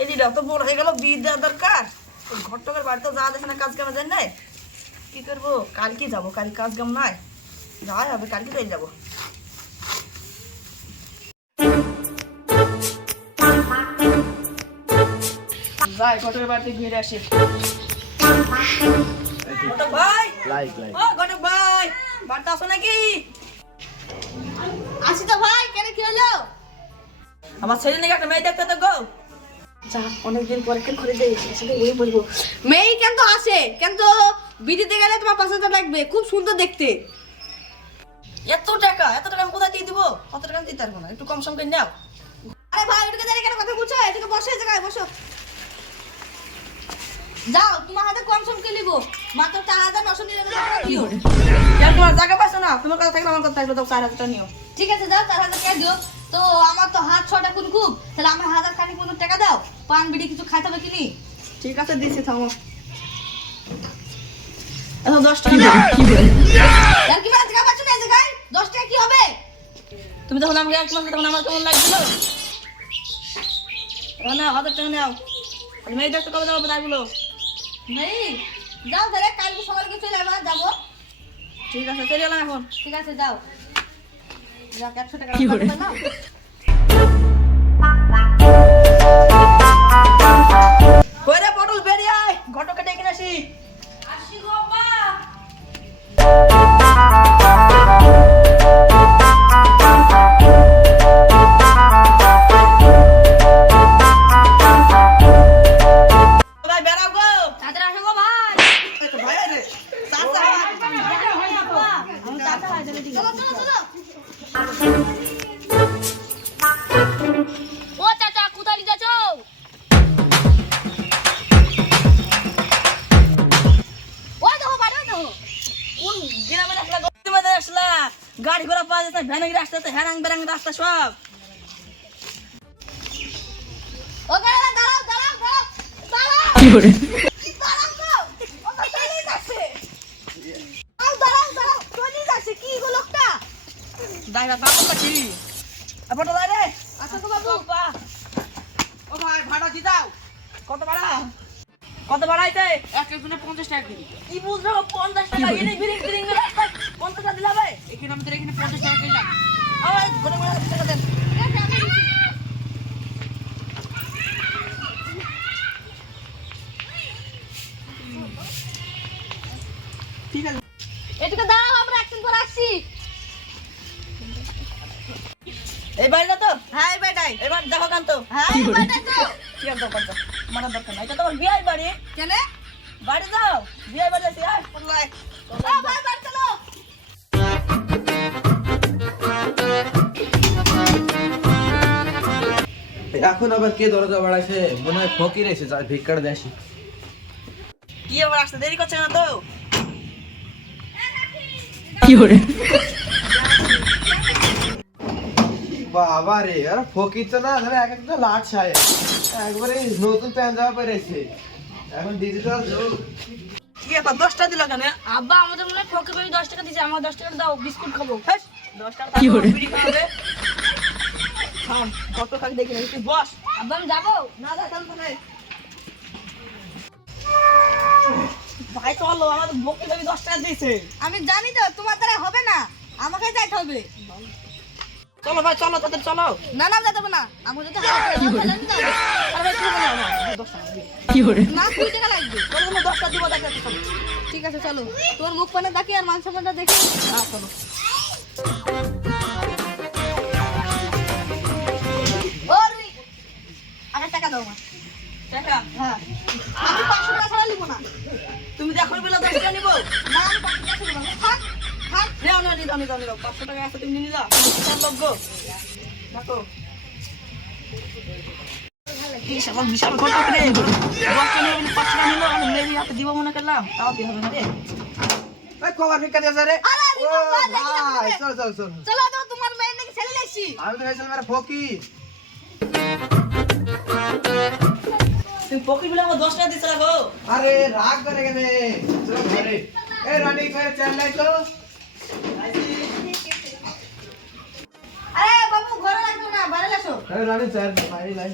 এই দিদা তো বড় হয়ে গেল, বিয়ে দেওয়া দরকার। ঘটকের বাড়িতে যা দেখে না, কাজ কামে দেন নাই, কি করবো? কালকে যাবো, কাল কাজ কাম নাই, যাই হবে, কালকে চলে যাবো। যাই ঘটকের বাড়িতে ঘুরে আসি। ঘটক ভাই, ও ঘটক ভাই, বাড়িতে আসো নাকি? আসি তো ভাই, কেন কি হলো? আমার ছেলে নাকি একটা মেয়ে দেখতে তো গো। যা, অনেকদিন পরে কেন করে দেয়, সেটা ওই বলবো। মেয়ে কিন্তু আসে, কিন্তু বিটিতে গেলে তোমার 5,000 লাগবে, খুব সুন্দর দেখতে। এত টাকা আমি কোথায় দিয়ে দিবো? অত টাকা আমি দিতে পারবো না, একটু কম সম করে নাও। আরে ভাই, ওটাকে দাঁড়িয়ে কেন কথা বলছো? এটাকে বসো, এই জায়গায় বসো। যাও, তোমার হাতে কম সম কে লিবো, মাত্র 4,999 টাকা দিও। আর তোমার জায়গা পাইছো না, তোমার কথা থাকলে আমার কথা থাকলে, তো 4,000 টাকা নিও। ঠিক আছে, যাও 4,000 টাকা দিও। তো আমার তো হাত ছটা কোন খুব, তাহলে আমার 1,000 খানিক মতো টাকা দাও, পান বিড়ি কিছু খাইতে হবে কিনি। ঠিক আছে, দিচ্ছি, থামো। এখন 10 টাকা দাও। আর কি মানে টাকা পাচ্ছ না এই জায়গায়? 10 টাকা কি হবে? তুমি যখন আমাকে এক মাস তখন আমার কেমন লাগছিল? না, 1,000 টাকা নাও। আর মেয়ে দেখতে কবে যাবো তাই বলো। নেই, যাও তাহলে, কালকে সকালে চলে যাবা, যাবো। ঠিক আছে, চলে এলাম এখন। ঠিক আছে, যাও। যাক, 100 টাকা নাও। কইরে পটল বেরিয়ে আয়, ঘটকে ডেকে আসি। আসি গো মা। ভাই বেরাও গো। তাড়াতাড়ি আসো গো ভাই। এই তো ভাই রে, চাচা। আমি চাচা ভাই, চলো চলো চলো। ও চাচা, কোথায় যাচ্ছ? ও দেখো বাড়ি, দেখো। কোন গ্রামে আসলা গো? তুমি আসলা, গাড়ি ঘোড়া পাওয়া যাচ্ছে, ভ্যানে রাস্তা আছে, হ্যারাং বেরাং রাস্তা সব। ও দাঁড়াও দাঁড়াও দাঁড়াও দাঁড়াও দাঁড়াও। কি করে? দাঁড়াও গো, ও তো চলে যাচ্ছে। আও দাঁড়াও দাঁড়াও, চলে যাচ্ছে কি গো লোকটা? দাইরা বাবা পাচ্ছি। পটল আয় রে। আসো গো বাবু। বাবা। ও ভাই, ভাড়া দি দাও। কত ভাড়া? কত ভাড়া আইছে? এক একজনে 50 টাকা দিবি। কি বুঝছো? 50 টাকা এনে বিরিং বিরিং রাস্তা 50 টাকা দিলাবে। এখানে আমাদের এখানে 50 টাকা দিলাম। ওই ঘরে ঘরে টাকা দেন। ঠিক আছে। এটুকু দাও, আমরা একদিন পর আসছি। এই বাড়িটা তো? হ্যাঁ এই বেটাই। এবার দেখো কান তো। হ্যাঁ এই বেটাই তো। কি আর দরকার তো? মারা দরকার নাই। এটা তোমার বিয়াই বাড়ি। কেন? বাড়ি যাও। বিয়াই বাড়ি আছে। আয় পটল আয়। ভাই বাড়ি চলো। এখন আবার কে দরজা বাড়াইছে? মনে হয় ফকির এসে যায়, ভিক্ষাটা দেশি। কি আবার আসতে দেরি করছে না তো? বাবা রে, আরে ফকির তো না, ধরে এক একটা লাট ছায়, একবারে নতুন প্যান্ট জামা পরেছে, এখন ডিজিটাল যুগ। কি ব্যাপার 10 টাকা দিলা কেন? আব্বা আমাদের মনে হয় ফকির ভাই 10 টাকা দিয়েছে, আমার 10 টাকা দাও, বিস্কুট খাবো। হেস, 10 টাকা কি করে বিড়ি খাবে? খাও, কত খাবি দেখি না, তুই বস। আব্বা আমি যাবো। না যা, চল না। ভাই চলো, আমাদের বকতে যাবি 10 টাকা দিয়েছে। আমি জানি তো তোমার দ্বারা হবে না, আমাকে যাইতে হবে। চলো ভাই, চলো তাদের চলো। না না যেতে হবে না, আমাকে যদি হাতে তাহলে আমি যাবো। আরে ভাই তুমি যাও না, 10 টাকা দিবি। না 20 টাকা লাগবে। চলো তুমি 10 টাকা দিব, দেখে চলো। ঠিক আছে চলো, তোর মুখ পানে দেখি আর মান সম্মানটা দেখি। হ্যাঁ চলো। ওরে আরে টাকা দাও আমার। টাকা? হ্যাঁ আমি 500 টাকা ছাড়া নিব না। তুমি দেখো বলে 10 টাকা নিবো। না আমি 500 টাকা নিব না। থাক থাক। নাও না, নিদাও নিদাও নিদাও, 500 টাকা আছে, তুমি নিয়ে যাও। তোমার লোক গো। দেখো বিশাল বিশাল ঘটক রে। 10 টাকা নিলে 5 টাকা নিলো, আমি মেরি হাতে দিব মনে করলাম, তাও দিয়ে হবে না রে। এই কবার ভিক্ষা দিয়েছে রে? আরে ও রিপন ভাই দেখি না ভাই, তুমি। চল চল চল। চলো তো তোমার মেয়ে নাকি ছেলে লেছি। আমি তো ভেবেছিলাম এরা ফকির। তুমি পকেট বলে আমার 10 টাকা দিছ গো। আরে রাগ করে গেছে, চল ঘরে। এই রানী করে চাল লাই তো। আরে বাবু ঘরে লাগবে না, বাইরে এসো। আরে রানী চাল বাইরে লাই।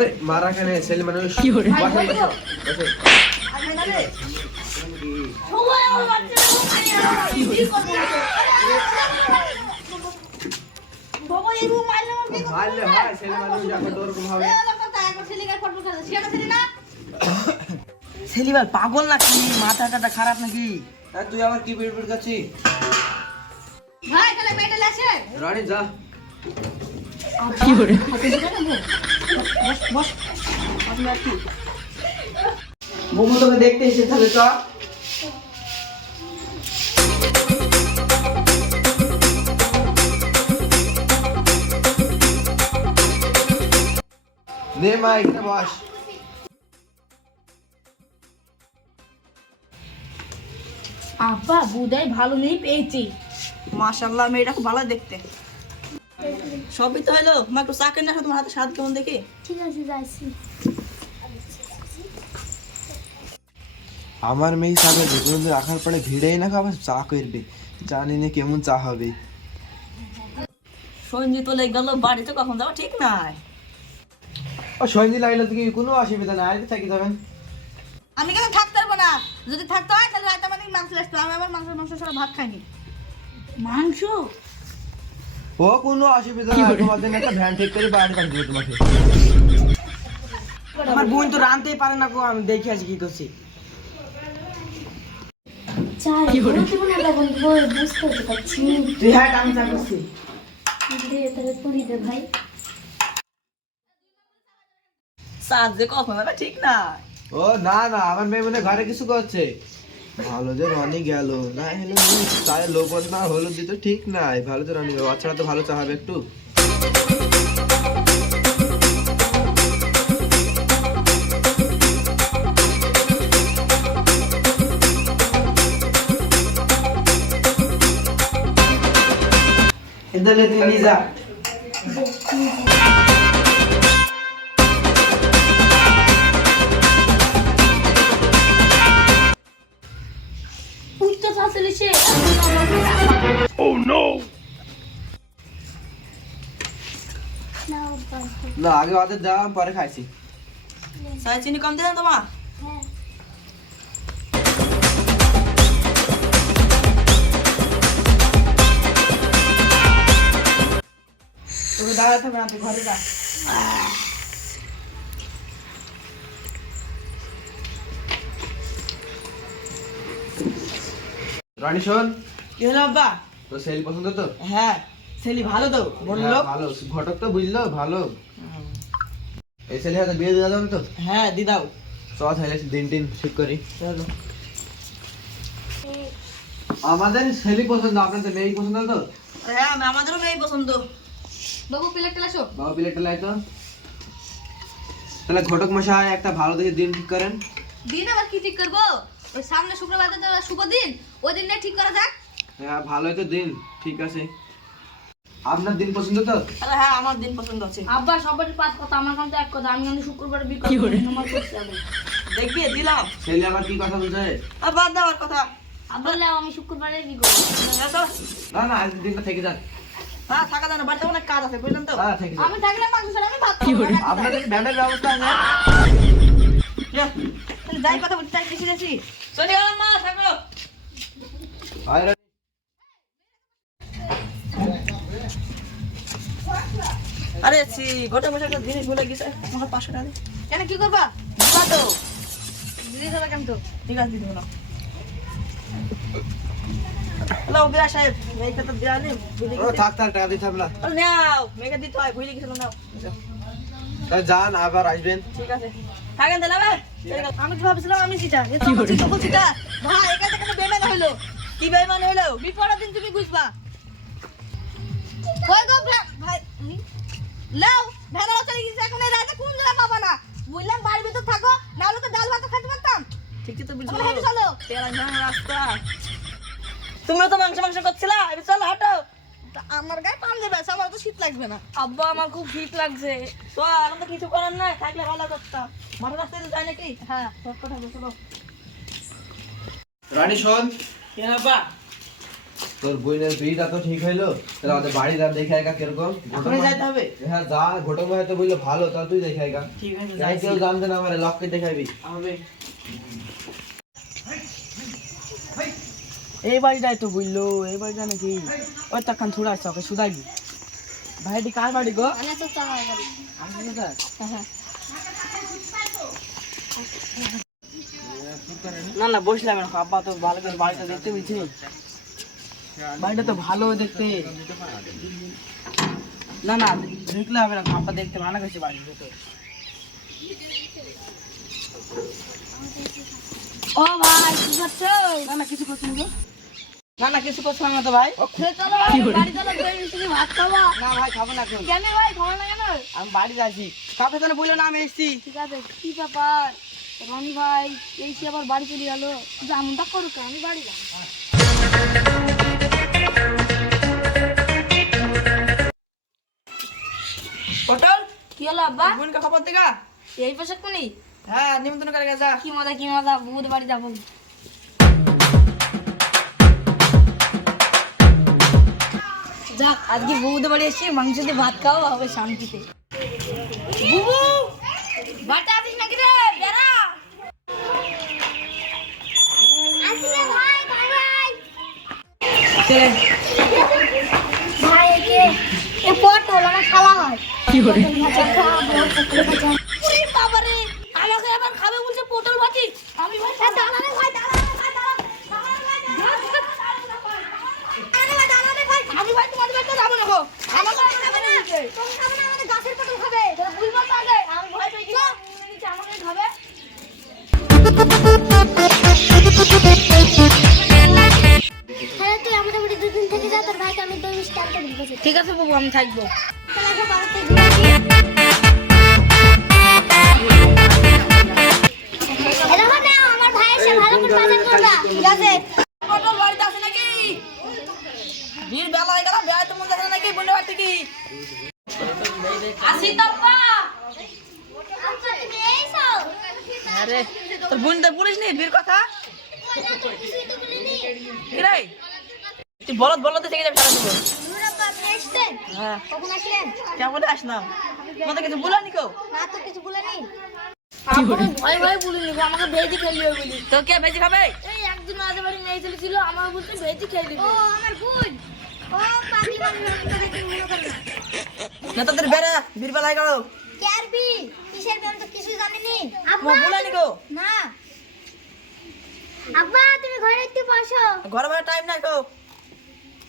আরে মারা কেন ছেলে মানুষ বসে আর না রে সবাই আমার বাচ্চারা কি করবে বাবা এই রুম মারলে আমার কি মারলে হয় ছেলে মানুষ এখন তোর কোন হবে সেলিবার পাগল নাকি মাথা টাটা খারাপ নাকি আর তুই আবার কি বিড়বিড় করছিস ভাই তাহলে মেডেল আছে রানী যা কি করে বন্ধু তোকে দেখতে এসে তাহলে চ নে মা এখানে বস আব্বা বুদাই ভালো নেই পেয়েছি মাশাআল্লাহ মেয়েটা খুব ভালো দেখতে সবই তো হলো মা একটু চা কিনে আসো তোমার হাতে স্বাদ কেমন দেখি ঠিক আছে যাইছি আমার মেয়ে চাকে দুজন রাখার পরে ভিড়েই না আবার চা করবে জানি না কেমন চা হবে সঞ্জিত লেগে গেল বাড়িতে কখন যাবো ঠিক নাই ও সঞ্জি লাগলে তো কি কোনো অসুবিধা নাই আজকে থাকি যাবেন আমি কেন থাকতে পারবো না যদি থাকতে হয় তাহলে রাতে মানে মাংস আসতো আমি আবার মাংস ছাড়া ভাত খাইনি মাংস ও কোনো অসুবিধা নাই তোমাদের জন্য একটা ভ্যান ঠিক করে বাড়ি পাঠিয়ে দেবো তোমাকে আমার বোন তো রাঁধতেই পারে না গো আমি দেখে আছি কি করছি চাই বুঝতে পারছি তুই হ্যাঁ আমি চা করছি তাহলে পুরি দে ভাই স্বাদ যে কখন হবে ঠিক না ও না না আমার মেয়ে মনে হয় ঘরে কিছু করছে ভালো যে রনি গেল না হলে চায়ের লোপন না হলুদ দিতে ঠিক নাই ভালো যে রনি গেল বাচ্চারা তো ভালো চা হবে একটু এদালে তুই নিয়ে যা উঠতে চাচ্ছিলি সে না আগে ওদের দেওয়া পরে খাইছি চাই চিনি কম দিলেন তোমার তোকে দাঁড়াতে হবে না তুই ঘরে যা রনি শোন কি হলো আব্বা তো সেল পছন্দ তো হ্যাঁ ছেলে ভালো তো বললো হ্যাঁ, ভালো ঘটক তো বুঝলো ভালো এই ছেলে হাতে বিয়ে দেওয়া যাবে তো হ্যাঁ দি দাও চ তাহলে দিন দিন ঠিক করি চলো আমাদের ছেলে পছন্দ আপনাদের মেয়ে পছন্দ তো হ্যাঁ আমাদেরও মেয়ে পছন্দ বাবু প্লেট আসো বাবা প্লেটটা লাই তো তাহলে ঘটক মশাই একটা ভালো দেখে দিন ঠিক করেন দিন আবার কি ঠিক করবো ওই সামনে শুক্রবার তো শুভ দিন ওই দিন ঠিক করা যাক হ্যাঁ ভালোই তো দিন ঠিক আছে আপনার দিন পছন্দ তো আরে হ্যাঁ আমার দিন পছন্দ আছে আব্বা সবারই পাঁচ কথা আমার কাছে এক কথা আমি কিন্তু শুক্রবার বিকাল আমার করতে যাবো দেখবি দিলাম ছেলে আবার কি কথা বলছে আর বাদ দেওয়ার কথা আব্বা লাও আমি শুক্রবারে কি করবো না না আজকে দিনটা থেকে যান হ্যাঁ থাকা যায় না বাড়িতে অনেক কাজ আছে বুঝলেন তো হ্যাঁ থেকে যান আমি থাকলে মাংস ছাড়া আমি ভাত খাবো না। আপনাদের ভ্যানের ব্যবস্থা আছে যা, তাহলে যাই কথা বলতে চাই বেশি বেশি চলে গেলাম মা থাকো আয় রে। আরে সি গোটা মোটা একটা জিনিস ভুলে গেছে আমার 500 টাকা দে কেন কি করবা দিবা তো দিদি দাদা কেন তো ঠিক আছে দিদি না হ্যালো বিয়া সাহেব মেয়েকে তো দেওয়া নেই ভুলে ও গেছি থাক থাক টাকা দিতে হবে না বল নাও মেয়েকে দিতে হয় ভুলে গেছিলাম নাও তাহলে যান আবার আসবেন ঠিক আছে থাকেন তাহলে আবার আমি তো ভাবছিলাম আমি সিটা এ তো বলছি তো বলছি তা ভাই এখানে থেকে বেমান হইলো কি বেইমান হলো বিপরের দিন তুমি বুঝবা কই গো ভাই লাও ভেড়া চলে গেছে এখন এই রাতে কোন জায়গা পাবা না বুঝলাম বাড়ির ভিতর থাকো না হলে তো ডাল ভাত খেতে পারতাম ঠিকই তো বলছো তাহলে হেঁটে চলো তেরা না রাস্তা তুমিও তো মাংস মাংস করছিলা এবার চলো হাঁটো তা আমার গায়ে পান দেবে আমার তো শীত লাগবে না আব্বা আমার খুব শীত লাগছে তো এখন তো কিছু করার নাই থাকলে ভালো করতাম মাঠের রাস্তায় তো যায় নাকি হ্যাঁ সব কথা বলছো রানী শোন কেন বা তোর বোনের বিয়েটা তো ঠিক হইলো, তাহলে আমাদের বাড়িটা দেখে আইগা কিরকম। এখনই যাইতে হবে? হ্যাঁ যা, ঘটক ভাই তো বললো ভালো, তাহলে তুই দেখে আইগা। ঠিক আছে যাই কেউ জানতে না পারে, লককে দেখাবি। হবে। এই বাড়িটাই তো বললো, এই বাড়িটা নাকি ওই তখন ছুড়া আসছে ওকে শুধাইবি। ভাইটি কার বাড়ি গো? মানে তো চালাই বাড়ি। আমি কোথায়? হ্যাঁ না না বসলাম না, আব্বা তো ভালো করে বাড়িটা দেখতে বলছি। বাড়িটা তো ভালো দেখতে। না না দেখলে হবে না, আব্বা দেখতে মানা করছে বাড়ির ভেতর। ও ভাই কি করছো? না না কিছু করছি না গো। না না কিছু করছিলাম না তো ভাই। চলো ভাই, বাড়ি চলো, দই মিষ্টি ভাত খাওয়া। না ভাই খাবো না এখন, কেন ভাই খাওয়া না কেন? আমি বাড়ি যাচ্ছি। কাপে তো বললো না আমি এসছি। ঠিক আছে, কি ব্যাপার রনি ভাই? এই সে আবার বাড়ি চলে গেল, যেমনটা করুক আমি বাড়ি যাবো। পটল কি হলো আব্বা? বোনকে খবর দিগা? এই পোশাক কোনি? হ্যাঁ নিমন্ত্রণ করে গেছা। কি মজা কি মজা, বুধ বাড়ি যাবো। যাক আজকে বউদের বাড়ি এসে মাংস দিয়ে ভাত খাওয়া হবে শান্তিতে। বুবু বাটা আছিস নাকি রে? বেড়া আসলে ভাই ভাই ভাই চলে ভাই এ পটল আমার খাওয়া হয় কি করে? বাবা রে, আমাকে এবার খাবে বলছে পটল ভাজি। আমি ভাই দাঁড়া রে ভাই, দাঁড়া রে ভাই, দাঁড়া আমি ভাই তোমাদের বাড়িতে যাবো না গো। আমাকে খাবে না, তুমি খাবে না, আমাদের গাছের পটল খাবে। তোরা বুঝবা তো আগে, আমি ভয় পেয়ে গেছি। আমাকে খাবে। হ্যাঁ তুই আমাদের বাড়ি দুদিন থেকে যা, তোর ভাইকে আমি দই মিষ্টি আনতে বলবো। ঠিক আছে বাবু, আমি থাকবো। তাহলে এখন বাড়িতে ঘুরে আসি। এরকম নাও, আমার ভাই এসে ভালো করে বাজার করবা। ঠিক আছে। পটল বাড়িতে আছে নাকি? বীর বেলা হয়ে গেল, বেড়াই তো মন যাচ্ছে না নাকি বোনের বাড়ি থেকে? আসি তপ্পা। আচ্ছা তুমি এইসো। আরে তোর বোন তো বলিস নি বীর কথা? কিছুই তো বলিনি। কি রে তুই বলদ বলদ থেকে যাবি সারা জীবন। নুরাব্বা আপনি আসছেন? হ্যাঁ কখন আসলেন? কেমন আসলাম, তোমাদের কিছু বলানি কেউ? না তো কিছু বলেনি। আমাকে ভয় ভয় বলিনি গো, আমাকে ভেজি খেলিয়ে বলি। তো কে বেশি খাবে? এই একদিন আগে বাড়ি নিয়ে চলেছিল, আমার বলতে ভেজি খেয়ে ও আমার বোন। ও পাতি মানে কথা কি মনে করে না। না তোদের বেড়া বীর বেলা হয়ে গেল, কেয়ারবি কিসের ব্যায়াম তো কিছু জানেনি। তোমার বলানি কেউ? না আব্বা তুমি ঘরে একটু বসো। ঘরে বাইরে টাইম নাই কেউ,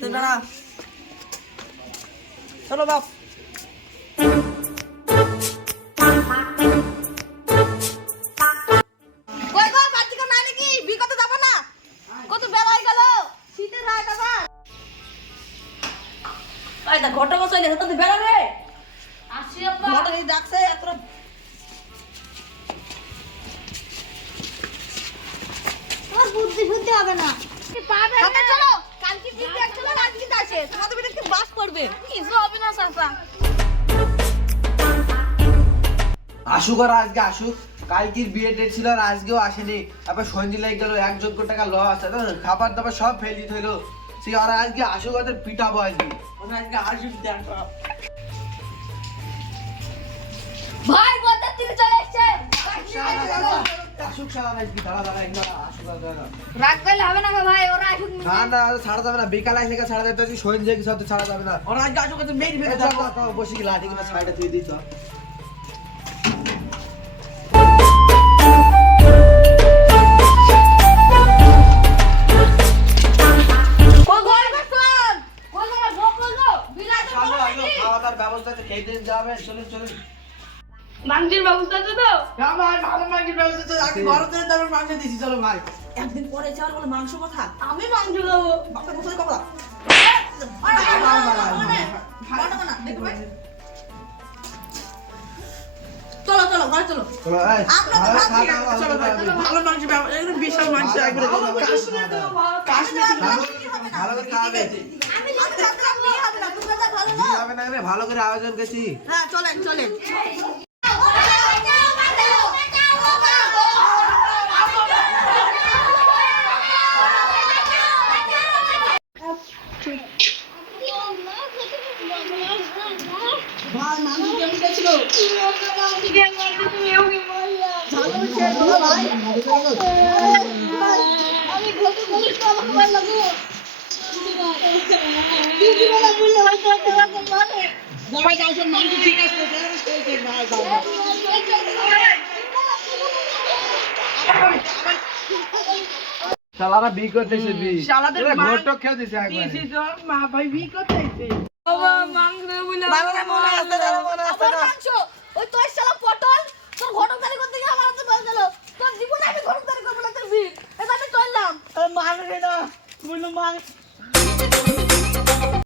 তুই বেড়া চলো বাপ। ওই গো কাচ্চি কো না নাকি বিকত যাব না, কত বেলা হয়ে গেল, শীতের রাত আবার। এই দা ঘটক চলে এসে তোদের বেড়া রে, আসি আব্বা। ঘটক এই ডাকছে এত তোমার বুদ্ধি বুদ্ধি হবে না। পাবে না, চলো কালকে দিতে চলো, আজকে আসে তোমাদের বিয়ে কি বাস করবে, কিছু হবে না চাচা। আসুক আর আজকে আসুক, কালকের বিয়ে ডেট ছিল আর আজকেও আসেনি, আবার সন্ধে লেগে গেল, 1 টাকা লস, খাবার দাবার সব ফেল দিতে হইলো। সে আর আজকে আসুক, ওদের পিটাবো আজকে। আজকে আসুক দেখো। ভাই বলতে তিনি চলে এসেছে। আসুক সারা আজকে, দাঁড়া দাঁড়া একবার আসুক আর দাঁড়া। রাগ করলে হবে না গো ভাই, ওরা আসুক। না না ছাড়া যাবে না, বিকাল আইসে ছাড়া যাবে, তুই সন্ধে সাথে ছাড়া যাবে না। ওরা আজকে আসুক তো মেয়ে ফেলে চল চল বসে কি লাঠি কিনা সাইডে তুই দিস। কই গো বসন, কই গো ভোগ কই গো বিলাতে চলো খাওয়া দাওয়ার ব্যবস্থা আছে, খেয়ে দিন যাবে, চলুন চলুন। মাংসের ব্যবস্থা আছে তো? হ্যাঁ ভাই ভালো মাংসের ব্যবস্থা তো, আগে ঘরে থেকে তারপর মাংস দিছি। চলো ভাই, একদিন পরে যাওয়ার বলে মাংস কথা, আমি মাংস খাবো। বাপটা কোথায় কপড়া চলো চলো ঘরে চলো। চলো এই, ভালো খাওয়া দাওয়া চলো ভাই, হবে। ভালো মাংস একদম বিশাল মাংস একবারে কাশ্মীর ভালো করে খাওয়াবে। আমি লিখে রাখলাম বিয়ে হবে না, তোমরা যা ভালো না। বিয়ে হবে না রে, ভালো করে আয়োজন করছি। হ্যাঁ চলেন চলেন। ভাই মাংস কেমন ছিল? আমি ঘটক বলিস তো আমাকে ভালো লাগে দিদি বলে বললে হয়তো তোমাকে মানে ভাই যাও সব মাংস ঠিক আছে ভাই যাও শালারা বি করতেছে বি শালাদের এরা মা- ঘটক খেয়ে দিছে একবার মা ভাই বি করতেছে বাবা মাংস বলে বাবা মনে আছে না মনে আছে না মাংস ওই তোর শালা পটল তোর ঘটকদারি করতে গিয়ে আমার হাতে বল দিল তোর জীবনে আমি ঘটকদারি করব না তোর বিট এটা আমি চললাম মানবে না বললো মা